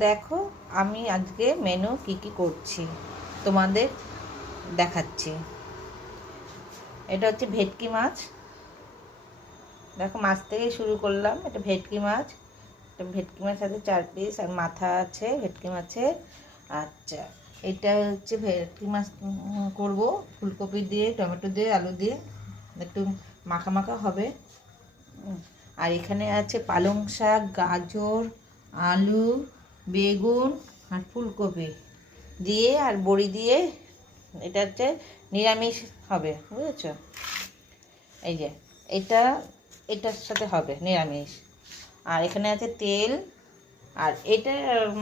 দেখো আমি আজকে মেনু কি কি করছি তোমাদের দেখাচ্ছি। এটা হচ্ছে ভেটকি মাছ। দেখো মাছ থেকে শুরু করলাম। এটা ভেটকি মাছ, এটা ভেটকি মাছ আছে 4 পিস, আর মাথা আছে ভেটকি মাছের। আচ্ছা, এটা হচ্ছে ভেটকি মাছ করব ফুলকপি দিয়ে, টমেটো দিয়ে, আলু দিয়ে, একটু মাখা মাখা হবে। আর এখানে আছে পালং শাক, গাজর, আলু, বেগুন আর ফুলকপি দিয়ে আর বড়ি দিয়ে। এটা হচ্ছে নিরামিষ হবে, বুঝেছ? এই যে এটা এটার সাথে হবে নিরামিষ। আর এখানে আছে তেল। আর এটা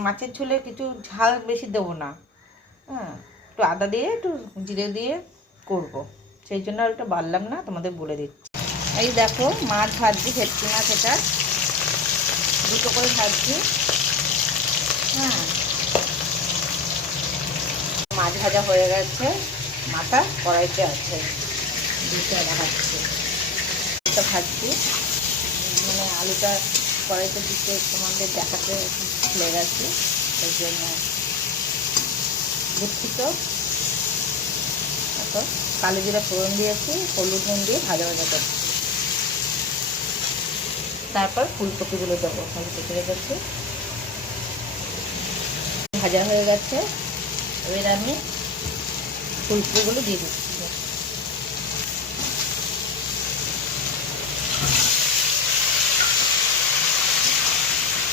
মাছের ঝোলে কিছু ঝাল বেশি দেবো না, হ্যাঁ, একটু আদা দিয়ে একটু জিরে দিয়ে করব, সেই জন্য আর একটু বাড়লাম না, তোমাদের বলে দিচ্ছি। এই দেখো মাছ ভাজছি, ভেটকি মাছ, এটা দুটো করে ভাজছি। হ্যাঁ, মাছ ভাজা হয়ে গেছে, মাথা কড়াইতে আছে, দুটো দেখাচ্ছি। আলুটা ভাজছি, মানে আলুটা কড়াইতে দিতে তোমাদের দেখাতে ভুলে গেছি, সেই জন্য দুঃখিত। এখন কালো জিরা ফোড়ন দিয়েছি, হলুদ নুন দিয়ে ভাজা ভাজা করছি। তারপর ফুলকপিগুলো দেবো, ফুলকপি রেখেছি, ভাজা হয়ে গেছে। এবার আমি ফুলকপিগুলো দিয়ে দিচ্ছি।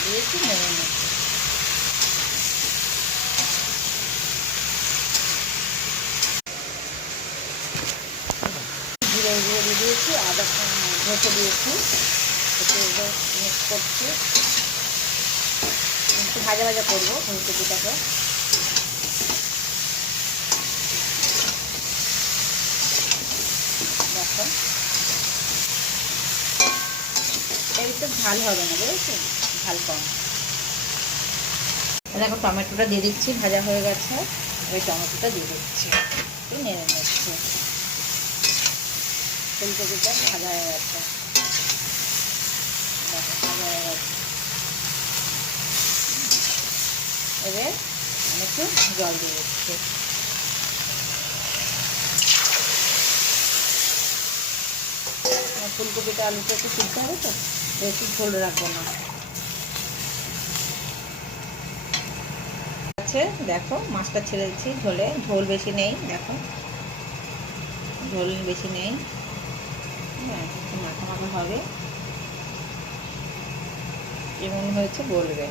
দিয়েছি, নেড়ে নিচ্ছি। জিরে গুঁড়ো দিয়ে দিয়েছি, আদা ঘষে দিয়েছি, একটু মিক্স করছি, একটু ভাজা ভাজা করবো ফুলকপিটাকে। দেখো এর একটু ঝাল হবে না, বুঝেছো, ঝাল কম। দেখো টমেটোটা দিয়ে দিচ্ছি, ভাজা হয়ে গেছে, ওই টমেটোটা দিয়ে দিচ্ছি, একটু নেড়ে নিচ্ছি। ফুলকপিটা ভাজা হয়ে গেছে, দেখো ভাজা হয়ে গেছে। এবার আমি একটু জল দিয়ে দিচ্ছি। ফুলকপিটা আলুটা একটু সিদ্ধ হবে তো, বেশি ঝোল রাখবো না। আছে দেখো মাছটা ছেড়ে দিচ্ছি ঝোলে, ঝোল বেশি নেই, দেখো ঝোল বেশি নেই। হ্যাঁ, একটু মাখা মাখা হবে, কেমন হয়েছে বলবে।